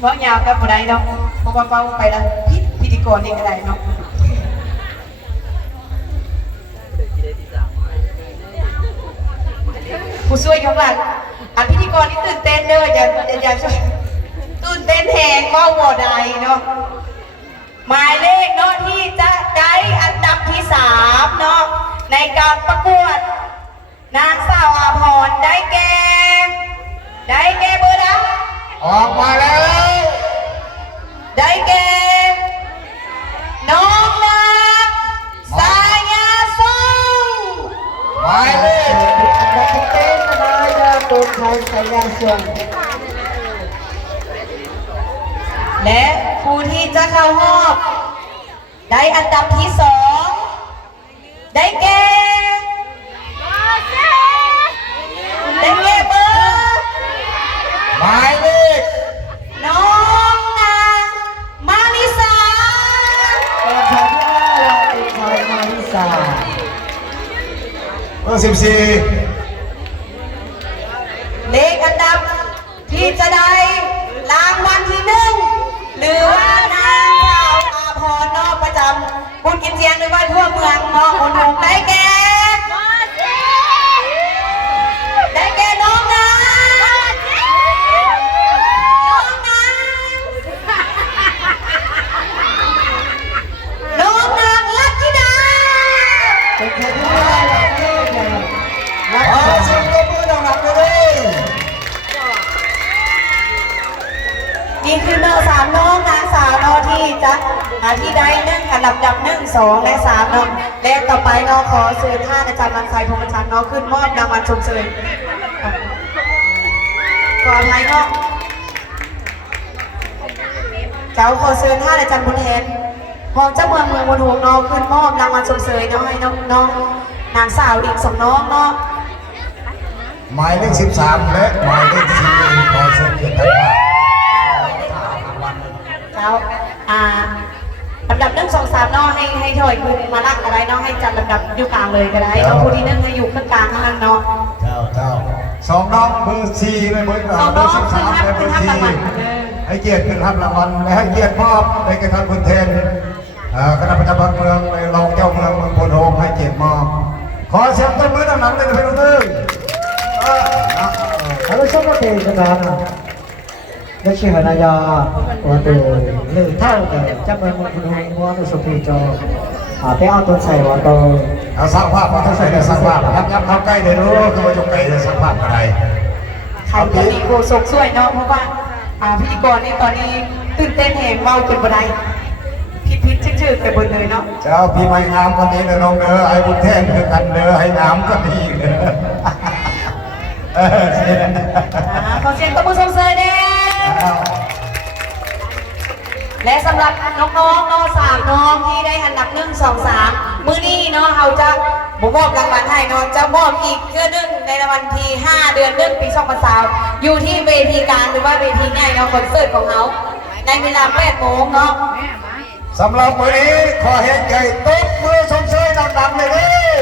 เพราะยาวแต่บ่ได้เนาะเพราะว่าเป้าไปแล้วพิธีกรนี่ก็ได้เนาะผู้ช่วยของหลังพิธีกรนี่ตื่นเต้นเด้ออย่าช่วยตื่นเต้นแหงว่าบ่ได้เนาะหมายเลขเนาะที่จะได้อันดับที่3เนาะในการประกวดนางสาวอาภรณ์ได้แก่เบอร์นะออกมาแล้วได้แก่น้องนางสายาส่งหมายเลขอันดับที่เต้นมาได้ตูนไทยสายาส่งและผู้ที่จะเข้ารอบได้อันดับที่2ได้แก่เบอร์หมายเลขน้องนางมาริสาตูนไทยตูนไทยมาริสาเบอร์14เลขอันดับที่จะได้รางวัลที่1หรือว่านางสาวอาภรณ์นอกประจำบุญกินเทียงหรือว่าทั่วเมืองน้องคนหงได้แก่น้องนางลัทธิดาเป็นใครที่ไม่ได้รับเลือกขอเสียงปรบมือดังๆเลย นี่คือเบอร์3น้องนางสาวน้องที่จะที่ได้1อันดับ1 2และ3น้องและต่อไปน้องขอเชิญท่านอาจารย์รังไสพรหมชันน้องขึ้นมอบรางวัลชมเชยขออภัยน้องเจ้าขอเชิญท่านอาจารย์บุญเทนพร้อมเจ้าเมืองบุญหงน้องขึ้นมอบรางวัลชมเชยน้องให้น้องนางสาวอีก2น้องเนาะหมายเลข13และหมายเลข14ขอเชิญขึ้นได้ครับเจ้าลำดับ1 2 3น้องให้ถอยคืนมาลักอะไรน้องให้จัดลำดับอยู่กลางเลยก็ได้น้องผู้ที่1ให้อยู่ข้างกลางข้างล่างน้องเจ้าสองน้องเบอร์4เลยเบอร์13และเบอร์4ให้เกียรติขึ้นรับรางวัลและให้เกียรติมอบในกระทำคุณเทนคณะประจำเมืองในรองเจ้าเมืองโพธิ์ทองให้เกียรติมอบขอเสียงตบมือดังๆเลยพี่น้องเอ้ยHarusnya dengan Desi Hanaya waktu lưu thao để chấp nhận một người mua được số tiền cho bé ao tuần sài waktu เอาสร้างภาพมาทั้งใส่เลยสร้างภาพยับเข้าใกล้เดี๋ยวรู้คือว่าจงใจจะสร้างภาพอะไรใครจะมีโกศกสวยเนาะเพราะว่าพิธีกรนี่ตอนนี้ตื่นเต้นแหงเมาจนบันไดพิษชื่อไปบนเลยเนาะเจ้าพี่ไม่งามคนนี้เลยน้องเด้อไอ้บุญแท่งคือกันเด้อให้งามก็ดีเด้อขอเสียงตบมือส่งเสริมเด้และสำหรับน้องๆน้อง3น้องที่ได้อันดับ1 2 3มื้อนี้เนาะเขาจะมอบรางวัลให้เนาะจะมอบอีกเพื่อ1ในวันที่5 เดือน1 ปี 2020อยู่ที่เวทีการหรือว่าเวทีใหญ่เนาะคอนเสิร์ตของเขาในเวลา8 โมงเนาะสำหรับมื้อนี้ขอแห่งใจตบมือส่งเสริมดังๆเลย